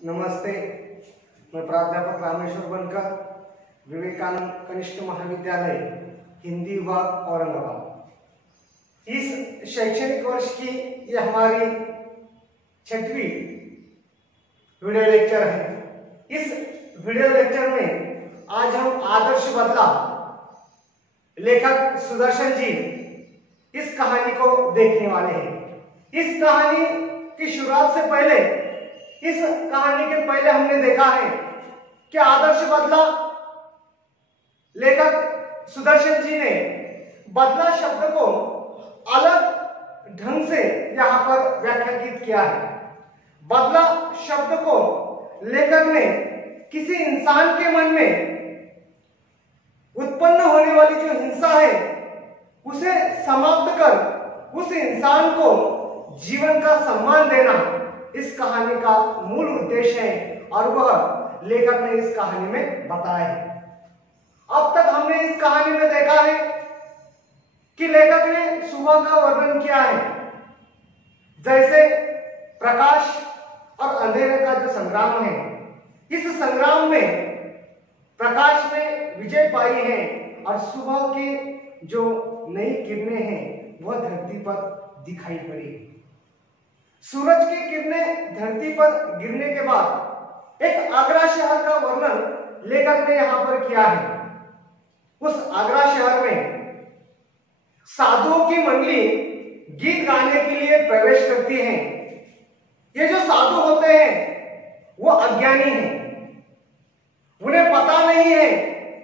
नमस्ते, मैं प्राध्यापक रामेश्वर बनकर, विवेकानंद कनिष्ठ महाविद्यालय, हिंदी विभाग, औरंगाबाद। इस शैक्षणिक वर्ष की यह हमारी 6वीं वीडियो लेक्चर है। इस वीडियो लेक्चर में आज हम आदर्श बदला, लेखक सुदर्शन जी, इस कहानी को देखने वाले हैं। इस कहानी की शुरुआत से पहले, इस कहानी के पहले हमने देखा है कि आदर्श बदला, लेखक सुदर्शन जी ने बदला शब्द को अलग ढंग से यहां पर व्याख्यायित किया है। बदला शब्द को लेखक ने किसी इंसान के मन में उत्पन्न होने वाली जो हिंसा है उसे समाप्त कर उस इंसान को जीवन का सम्मान देना इस कहानी का मूल उद्देश्य है और वह लेखक ने इस कहानी में बताया है। अब तक हमने इस कहानी में देखा है कि लेखक ने सुबह का वर्णन किया है, जैसे प्रकाश और अंधेरे का जो संग्राम है, इस संग्राम में प्रकाश ने विजय पाई है और सुबह की जो नई किरणें हैं वह धरती पर दिखाई पड़ी। सूरज की किरणें धरती पर गिरने के बाद एक आगरा शहर का वर्णन लेखक ने यहां पर किया है। उस आगरा शहर में साधुओं की मंडली गीत गाने के लिए प्रवेश करती है। ये जो साधु होते हैं वो अज्ञानी हैं, उन्हें पता नहीं है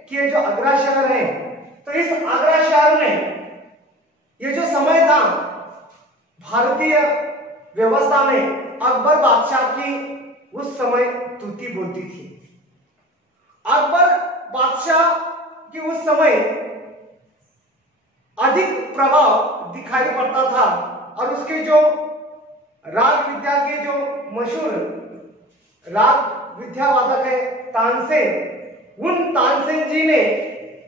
कि ये जो आगरा शहर है, तो इस आगरा शहर में ये जो समय था, भारतीय व्यवस्था में अकबर बादशाह की उस समय तूती बोलती थी। अकबर बादशाह की उस समय अधिक प्रभाव दिखाई पड़ता था और उसके जो राग विद्या के जो मशहूर राग विद्या वादक है तानसेन, उन तानसेन जी ने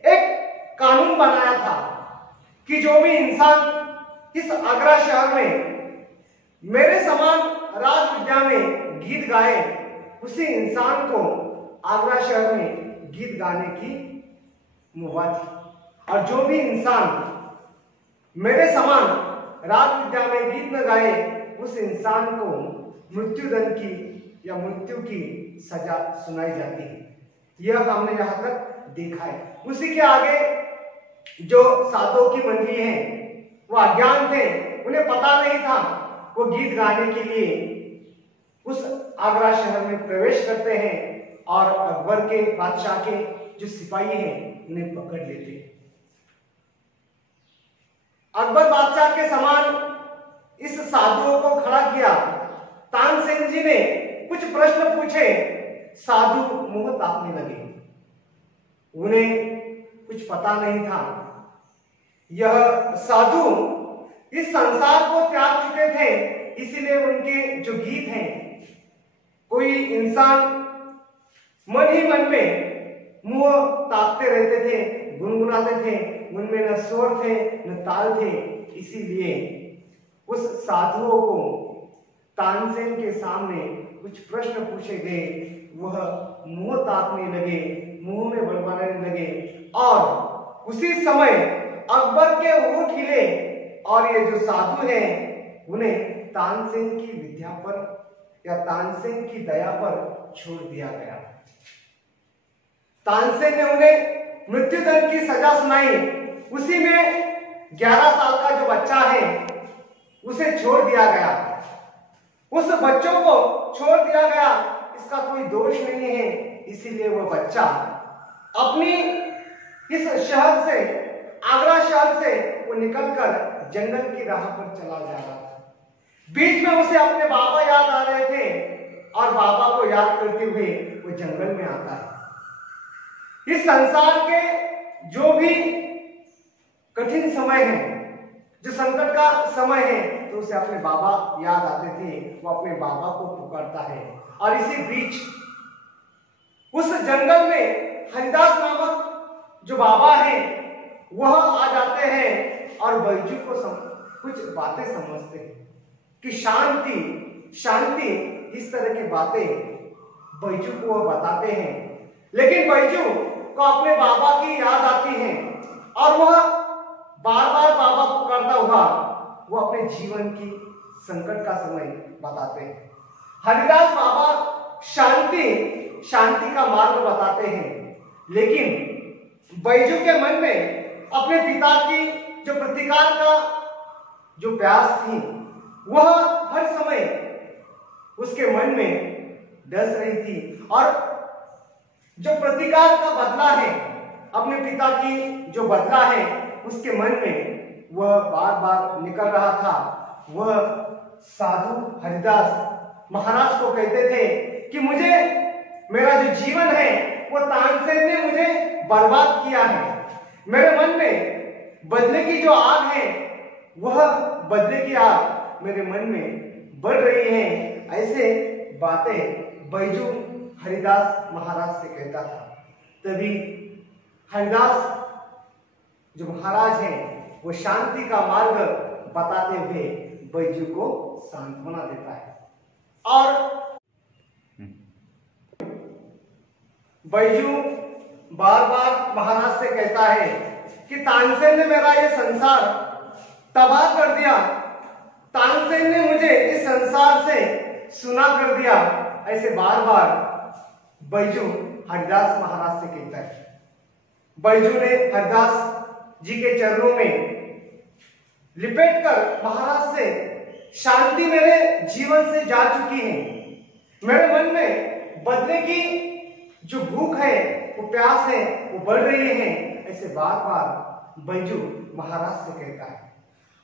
एक कानून बनाया था कि जो भी इंसान इस आगरा शहर में मेरे समान राग विद्या में गीत गाए, उसी इंसान को आगरा शहर में गीत गाने की मुहर थी। और जो भी इंसान मेरे समान राग विद्या में गीत न गाए, उस इंसान को मृत्युदंड की या मृत्यु की सजा सुनाई जाती है। यह हमने यहां तक देखा है। उसी के आगे जो साधुओं की मंडली है वो अज्ञान थे, उन्हें पता नहीं था। वो गीत गाने के लिए उस आगरा शहर में प्रवेश करते हैं और अकबर के बादशाह के जो सिपाही हैं उन्हें पकड़ लेते हैं। अकबर बादशाह के समान इस साधुओं को खड़ा किया। तानसेन जी ने कुछ प्रश्न पूछे, साधु मुंह ताकने लगे। उन्हें कुछ पता नहीं था। यह साधु इस संसार को त्याग चुके थे, इसीलिए उनके जो गीत हैं, कोई इंसान मन ही मन में मुंह ताकते रहते थे, गुनगुनाते थे, उनमें न स्वर थे न ताल थे। इसीलिए उस साधुओं को तानसेन के सामने कुछ प्रश्न पूछे गए, वह मुंह ताकने लगे, मुंह में बड़बड़ाने लगे और उसी समय अकबर के होठ हिले और ये जो साधु हैं उन्हें तानसेन की विद्या पर या तानसेन की दया पर छोड़ दिया गया। तानसेन ने उन्हें मृत्युदंड की सजा सुनाई। उसी में 11 साल का जो बच्चा है उसे छोड़ दिया गया। उस बच्चों को छोड़ दिया गया, इसका कोई दोष नहीं है। इसीलिए वो बच्चा अपनी इस शहर से, आगरा शहर से वो निकलकर जंगल की राह पर चला जा रहा था। बीच में उसे अपने बाबा याद आ रहे थे और बाबा को याद करते हुए वो जंगल में आता है। इस संसार के जो भी कठिन समय है, जो संकट का समय है, तो उसे अपने बाबा याद आते थे। वो अपने बाबा को पुकारता है और इसी बीच उस जंगल में हरिदास नामक जो बाबा है वह आ जाते हैं और बैजू को कुछ बातें समझते हैं कि शांति शांति, इस तरह की बातें बैजू को वो बताते हैं, लेकिन बैजू को अपने बाबा की याद आती है और वह बार बार बाबा को करता हुआ वो अपने जीवन की संकट का समय बताते हैं। हरिदास बाबा शांति का मार्ग बताते हैं, लेकिन बैजू के मन में अपने पिता की जो प्रतिकार का जो प्यास थी वह हर समय उसके मन में डस रही थी, और जो प्रतिकार का बदला है, अपने पिता की जो बदला है, उसके मन में वह बार बार निकल रहा था। वह साधु हरिदास महाराज को कहते थे कि मुझे मेरा जो जीवन है वो तानसेन ने मुझे बर्बाद किया है, मेरे मन में बदले की जो आग है वह बदले की आग मेरे मन में बढ़ रही है। ऐसे बातें बैजू हरिदास महाराज से कहता था। तभी हरिदास जो महाराज हैं वो शांति का मार्ग बताते हुए बैजू को सांत्वना देता है, और बैजू बार बार महाराज से कहता है कि तानसेन ने मेरा ये संसार तबाह कर दिया, तानसेन ने मुझे इस संसार से सुना कर दिया। ऐसे बार बार बैजू हरिदास महाराज से कहता है। बैजू ने हरिदास जी के चरणों में लिपटकर महाराज से, शांति मेरे जीवन से जा चुकी है, मेरे मन में बदले की जो भूख है, वो प्यास है, वो बढ़ रही है। ऐसे बार बार बैजू महाराज से कहता है।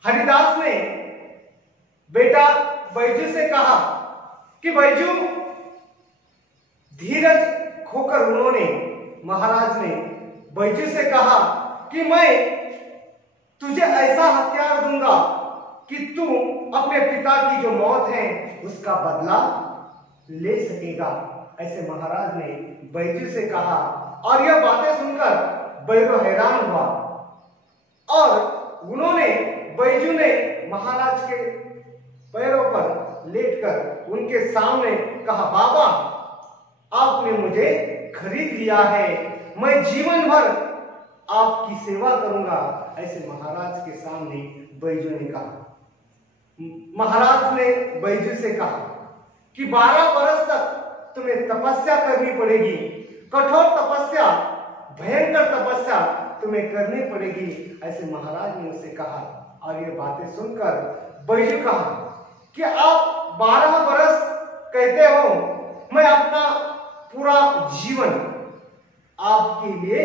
हरिदास ने बेटा बैजू से कहा कि बैजू, धीरज खोकर उन्होंने, महाराज ने बैजू से कहा कि मैं तुझे ऐसा हथियार दूंगा कि तू अपने पिता की जो मौत है उसका बदला ले सकेगा। ऐसे महाराज ने बैजू से कहा, और यह बातें सुनकर बैजू हैरान हुआ, और उन्होंने, बैजू ने महाराज के पैरों पर लेटकर उनके सामने कहा, बाबा आपने मुझे खरीद लिया है, मैं जीवन भर आपकी सेवा करूंगा। ऐसे महाराज के सामने बैजू ने कहा। महाराज ने बैजू से कहा कि 12 वर्ष तक तुम्हें तपस्या करनी पड़ेगी, कठोर तपस्या, भयंकर तपस्या तुम्हें करनी पड़ेगी। ऐसे महाराज ने उसे कहा, और ये बातें सुनकर बैजू कहा कि आप 12 वर्ष कहते हो, मैं अपना पूरा जीवन आपके लिए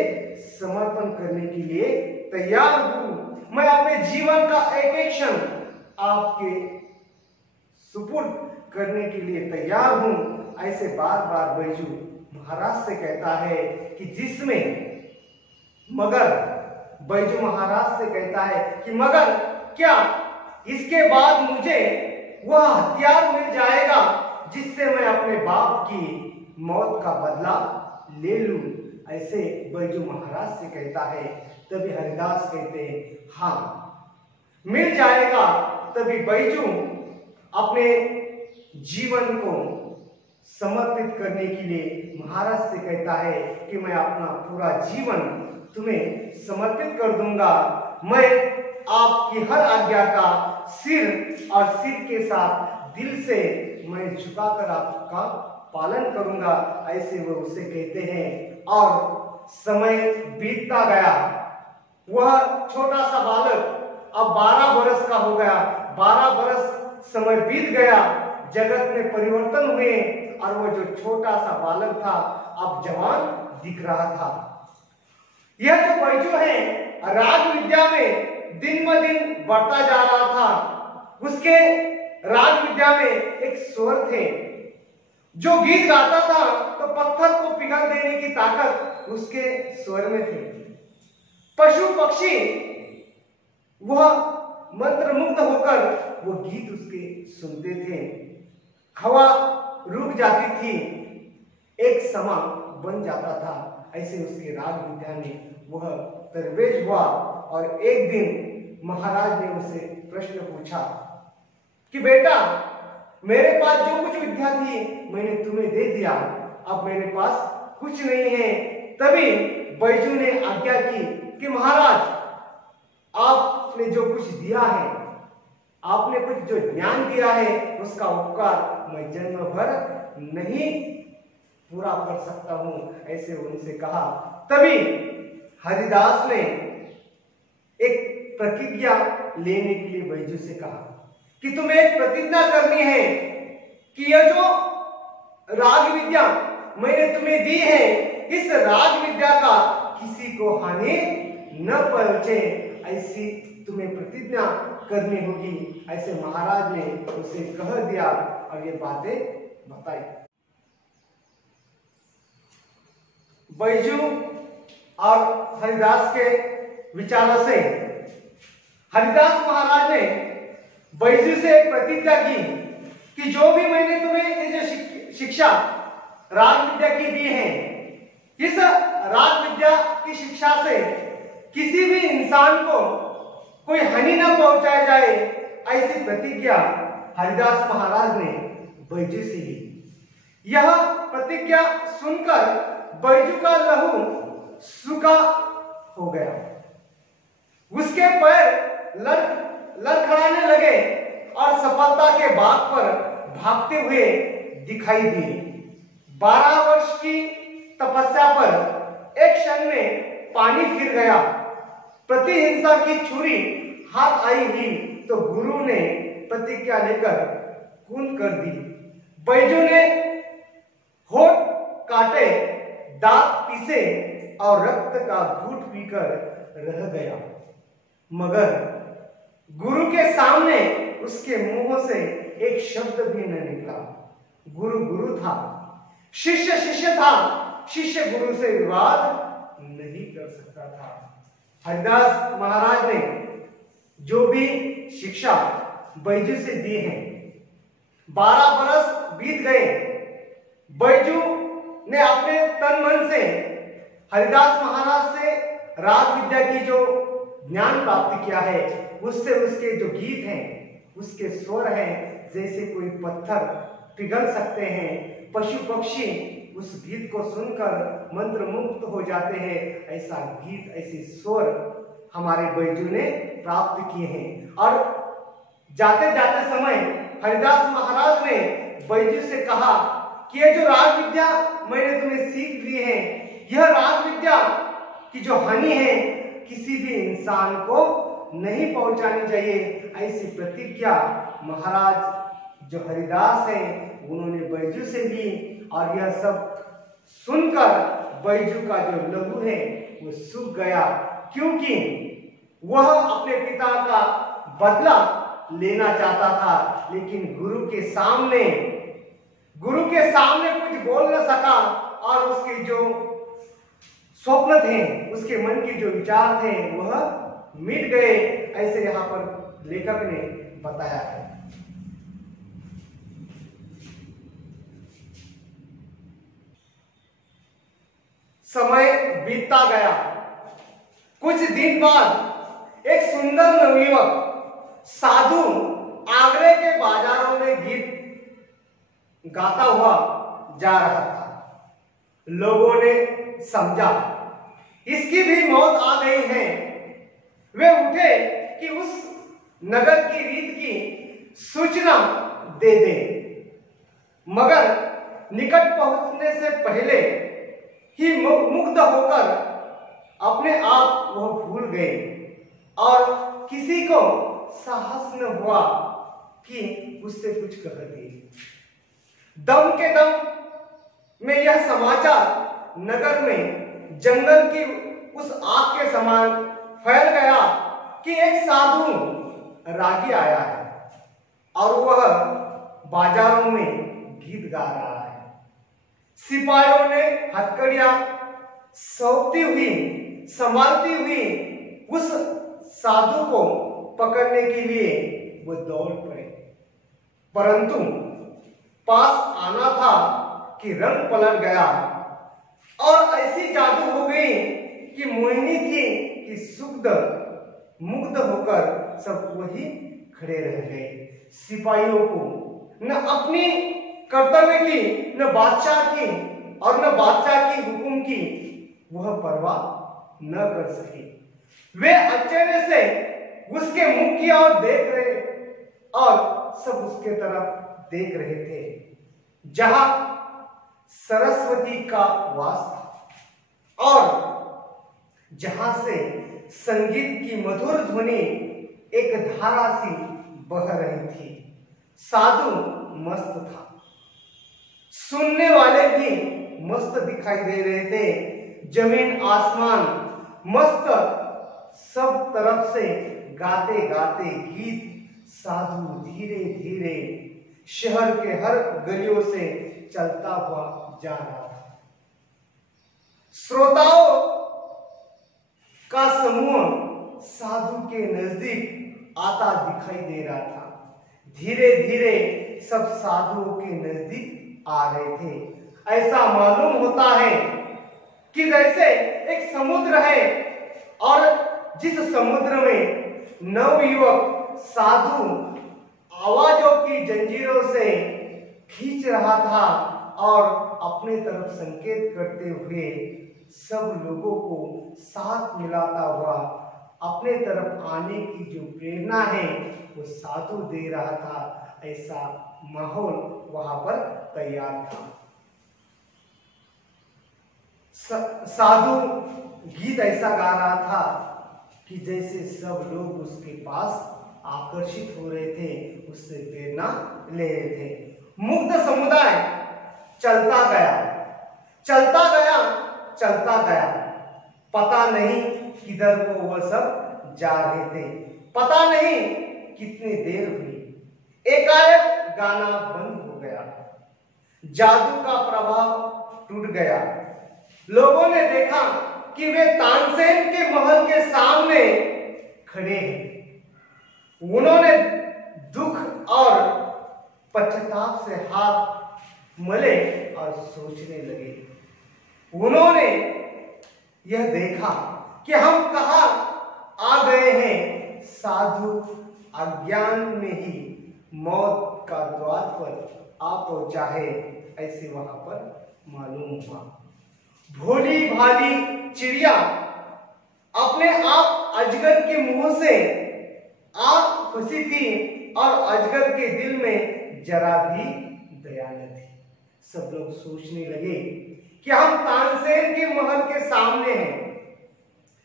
समर्पण करने के लिए तैयार हूं, मैं अपने जीवन का एक एक क्षण आपके सुपुर्द करने के लिए तैयार हूं। ऐसे बार बार बैजू महाराज से कहता है कि जिसमें, मगर बैजू महाराज से कहता है कि मगर क्या इसके बाद मुझे वह हथियार मिल जाएगा जिससे मैं अपने बाप की मौत का बदला ले लूं। ऐसे बैजू महाराज से कहता है। तभी हरिदास कहते हैं, हाँ मिल जाएगा। तभी बैजू अपने जीवन को समर्पित करने के लिए महाराज से कहता है कि मैं अपना पूरा जीवन तुम्हें समर्पित कर दूंगा, मैं आपकी हर आज्ञा का सिर और सिर के साथ दिल से मैं झुकाकर आपका पालन करूंगा। ऐसे वो उसे कहते हैं, और समय बीतता गया। वह छोटा सा बालक अब 12 वर्ष का हो गया। 12 वर्ष समय बीत गया, जगत में परिवर्तन हुए, और वो जो छोटा सा बालक था अब जवान दिख रहा था। यह जो बैजू है राज विद्या में दिन ब दिन बढ़ता जा रहा था। उसके राज विद्या में एक स्वर थे, जो गीत गाता था तो पत्थर को पिघल देने की ताकत उसके स्वर में थी। पशु पक्षी वह मंत्रमुग्ध होकर वो गीत उसके सुनते थे। हवा रुक जाती थी, एक समा बन जाता था। ऐसे उसके राग विद्या में वह तरबेज हुआ, और एक दिन महाराज ने उसे प्रश्न पूछा कि बेटा, मेरे पास जो कुछ विद्या थी मैंने तुम्हें दे दिया, अब मेरे पास कुछ नहीं है। तभी बैजू ने आज्ञा की कि महाराज, आपने जो कुछ दिया है, आपने कुछ जो ज्ञान दिया है, उसका उपकार मैं जन्म भर नहीं पूरा कर सकता हूं, ऐसे उनसे कहा। तभी हरिदास ने एक प्रतिज्ञा लेने के लिए बैजू से कहा कि तुम्हें एक प्रतिज्ञा करनी है कि यह जो राग विद्या मैंने तुम्हें दी है, इस राग विद्या का किसी को हानि न पहुंचे, ऐसी तुम्हें प्रतिज्ञा करनी होगी। ऐसे महाराज ने उसे कह दिया और ये बातें बताई। बैजू और हरिदास के विचारों से हरिदास महाराज ने बैजू से एक प्रतिज्ञा की कि जो भी मैंने तुम्हें ये जो शिक्षा राग विद्या की दी है, इस राग विद्या की शिक्षा से किसी भी इंसान को कोई हानि न पहुंचाई जाए, ऐसी प्रतिज्ञा हरिदास महाराज ने बैजू से ली। यह प्रतिज्ञा सुनकर बैजू का लहू सूखा हो गया, उसके पैर लड़खड़ाने लगे और सफलता के बाग पर भागते हुए दिखाई दिए। 12 वर्ष की तपस्या पर एक क्षण में पानी फिर गया। प्रतिहिंसा की छुरी हाथ आई ही तो गुरु ने प्रतिज्ञा लेकर खून कर दी। बैजू ने होठ काटे, दांत पीसे और रक्त का घूंट पीकर रह गया, मगर गुरु के सामने उसके मुंह से एक शब्द भी न निकला। गुरु गुरु था, शिष्य शिष्य था, शिष्य गुरु से विवाद नहीं कर सकता था। हरिदास महाराज ने जो भी शिक्षा बैजू से दी है, 12 बरस बीत गए। बैजू ने अपने तन मन से हरिदास महाराज से राग विद्या की जो ज्ञान प्राप्त किया है, उससे उसके जो गीत हैं, उसके स्वर हैं, जैसे कोई पत्थर पिघल सकते हैं। पशु पक्षी उस गीत को सुनकर मंत्र मुक्त हो जाते हैं। ऐसा गीत, ऐसे स्वर हमारे बैजू ने प्राप्त किए हैं। और जाते जाते समय हरिदास महाराज ने बैजू से कहा कि ये जो राग विद्या मैंने तुम्हें सीख ली है, यह राग विद्या की जो हानि है, किसी भी इंसान को नहीं पहुंचानी चाहिए। ऐसी प्रतिज्ञा महाराज जो हरिदास हैं, उन्होंने बैजू से ली। और यह सब सुनकर बैजू का जो लहू है वो सूख गया, क्योंकि वह अपने पिता का बदला लेना चाहता था, लेकिन गुरु के सामने कुछ बोल न सका। और उसके जो स्वप्न थे, उसके मन के जो विचार थे, वह मिट गए। ऐसे यहाँ पर लेखक ने बताया है। समय बीतता गया। कुछ दिन बाद एक सुंदर नवयुवक साधु आगरे के बाजारों में गीत गाता हुआ जा रहा था। लोगों ने समझा इसकी भी मौत आ गई है। वे उठे कि उस नगर की रीत की सूचना दे दें, मगर निकट पहुंचने से पहले ही मुग्ध होकर अपने आप वह भूल गए और किसी को साहस न हुआ कि उससे कुछ कह दे। दम के दम में यह समाचार नगर में जंगल की उस आग के समान फैल गया कि एक साधु रागी आया है और वह बाजारों में गीत गा रहा है। सिपाहियों ने हथकड़ियां सौंपती हुई, संभालती हुई उस साधु को पकड़ने के लिए वो दौड़ पड़े, परंतु पास आना था कि रंग पलट गया और ऐसी जादू हो गई कि मोहिनी थी कि मुग्ध होकर सब वही खड़े रह गए। सिपाहियों को न अपनी कर्तव्य की, न बादशाह की और न बादशाह की हुक्म की वह परवाह न कर सके। वे आश्चर्य से उसके मुंह की ओर देख रहे और सब उसके तरफ देख रहे थे जहां सरस्वती का वास था और जहां से संगीत की मधुर ध्वनि एक धारा सी बह रही थी। साधु मस्त था, सुनने वाले भी मस्त दिखाई दे रहे थे। जमीन आसमान मस्त, सब तरफ से गाते गाते गीत साधु धीरे धीरे शहर के हर गलियों से चलता हुआ जा रहा था। श्रोताओं का समूह साधु के नजदीक आता दिखाई दे रहा था। धीरे धीरे सब साधुओं के नजदीक आ रहे थे। ऐसा मालूम होता है कि जैसे एक समुद्र है और जिस समुद्र में नवयुवक साधु आवाजों की जंजीरों से खींच रहा था और अपने तरफ संकेत करते हुए सब लोगों को साथ मिलाता हुआ अपने तरफ आने की जो प्रेरणा है वो साधु दे रहा था। ऐसा माहौल वहां पर तैयार था। साधु गीत ऐसा गा रहा था कि जैसे सब लोग उसके पास आकर्षित हो रहे थे, उससे प्रेरणा ले रहे थे। मुग्ध समुदाय चलता गया, चलता गया, चलता गया। पता नहीं किधर को वह सब जा रहे थे, पता नहीं कितनी देर हुई। एकाएक गाना बंद हो गया, जादू का प्रभाव टूट गया। लोगों ने देखा कि वे तानसेन के महल के सामने खड़े हैं। उन्होंने दुख और पश्चाताप से हाथ मले और सोचने लगे। उन्होंने यह देखा कि हम कहां आ गए हैं। साधु अज्ञान में ही मौत का द्वार पर आ पहुंचा है, ऐसे वहां पर मालूम हुआ। भोली भाली चिड़िया अपने आप अजगर के मुंह से आ फंसी थी और अजगर के दिल में जरा भी दया न थी। सब लोग सोचने लगे कि हम तानसेन के महल के सामने हैं।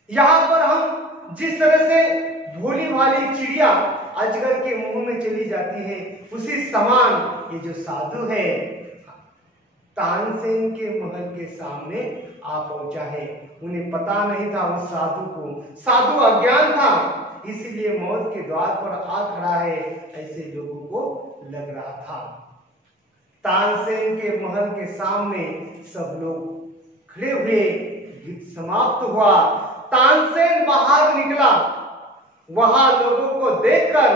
यहां पर हम जिस तरह से भोली भाली चिड़िया अजगर के मुंह में चली जाती है, उसी समान ये जो साधु है तानसेन के महल के सामने आ पहुंचा है। उन्हें पता नहीं था उस साधु को, साधु अज्ञान था, इसलिए मौत के द्वार पर आ खड़ा है, ऐसे लोगों को लग रहा था। तानसेन के महल के सामने सब लोग खड़े हुए, गीत समाप्त हुआ। तानसेन बाहर निकला, वहां लोगों को देखकर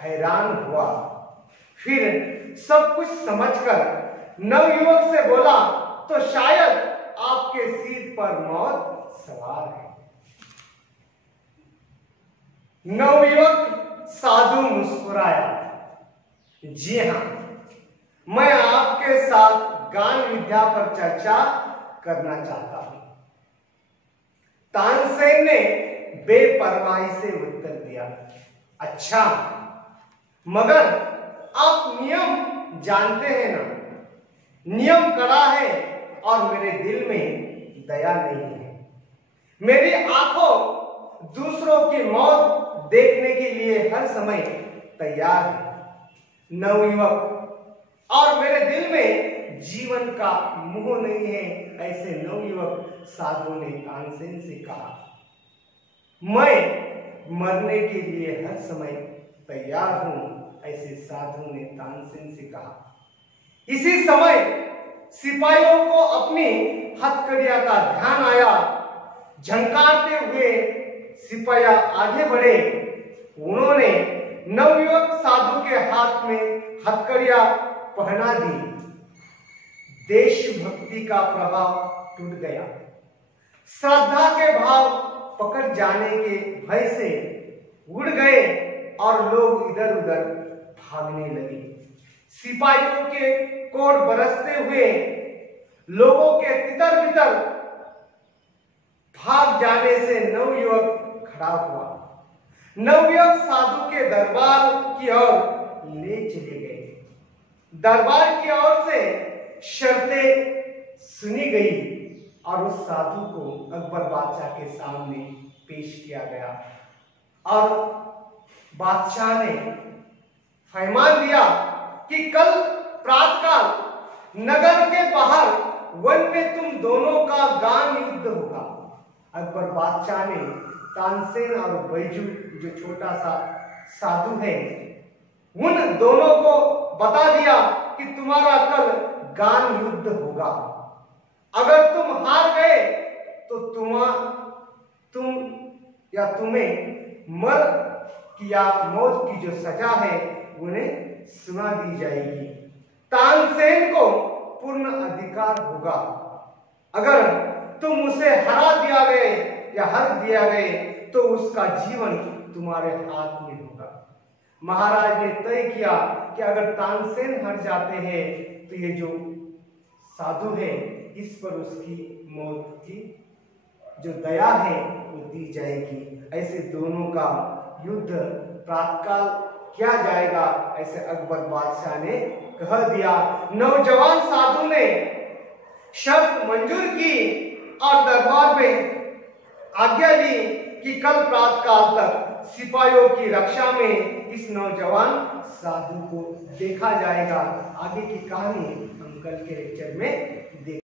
हैरान हुआ। फिर सब कुछ समझकर नवयुवक से बोला, तो शायद आपके सिर पर मौत सवार है। नवयुवक साधु मुस्कुराया, जी हां, मैं आपके साथ गान विद्या पर चर्चा करना चाहता हूं। तानसेन ने बेपरवाही से उत्तर दिया, अच्छा, मगर आप नियम जानते हैं ना? नियम कड़ा है और मेरे दिल में दया नहीं है। मेरी आंखों दूसरों की मौत देखने के लिए हर समय तैयार है। नवयुवक, और मेरे दिल में जीवन का मोह नहीं है, ऐसे नवयुवक साधु ने तानसेन से कहा। मैं मरने के लिए हर समय तैयार हूं, ऐसे साधु ने तानसेन से कहा। इसी समय सिपाहियों को अपनी हथकड़ियां का ध्यान आया। झंकारते हुए सिपाही आगे बढ़े। उन्होंने नवयुवक साधु के हाथ में हथकड़ियां पहना दी। देशभक्ति का प्रभाव टूट गया। श्रद्धा के भाव पकड़ जाने के भय से उड़ गए और लोग इधर उधर भागने लगे। सिपाहियों के कोर बरसते हुए लोगों के तितर बितर भाग जाने से नवयुवक खड़ा हुआ। नवयुवक साधु के दरबार की ओर ले चले गए। दरबार की ओर से शर्तें सुनी गई और उस साधु को अकबर बादशाह के सामने पेश किया गया और बादशाह ने फरमान दिया कि कल प्रातःकाल नगर के बाहर वन में तुम दोनों का गान युद्ध होगा। अकबर बादशाह ने तानसेन और बैजू जो छोटा सा साधु है उन दोनों को बता दिया कि तुम्हारा कल गान युद्ध होगा। अगर तुम हार गए तो तुम्हें मर की या मौत की जो सजा है उन्हें सुना दी जाएगी। तानसेन को पूर्ण अधिकार होगा। अगर तुम उसे हरा दिया गए या हर दिया गए तो उसका जीवन तुम्हारे हाथ में होगा। महाराज ने तय किया कि अगर तानसेन हर जाते हैं तो ये जो साधु है इस पर उसकी मौत की जो दया है वो दी जाएगी। ऐसे दोनों का युद्ध प्रातःकाल किया जाएगा, ऐसे अकबर बादशाह ने कह दिया। नौजवान साधु ने शर्त मंजूर की और दरबार में आज्ञा दी कि कल प्रातःकाल तक सिपाहियों की रक्षा में इस नौजवान साधु को देखा जाएगा। आगे की कहानी हम कल के लेक्चर में देखेंगे।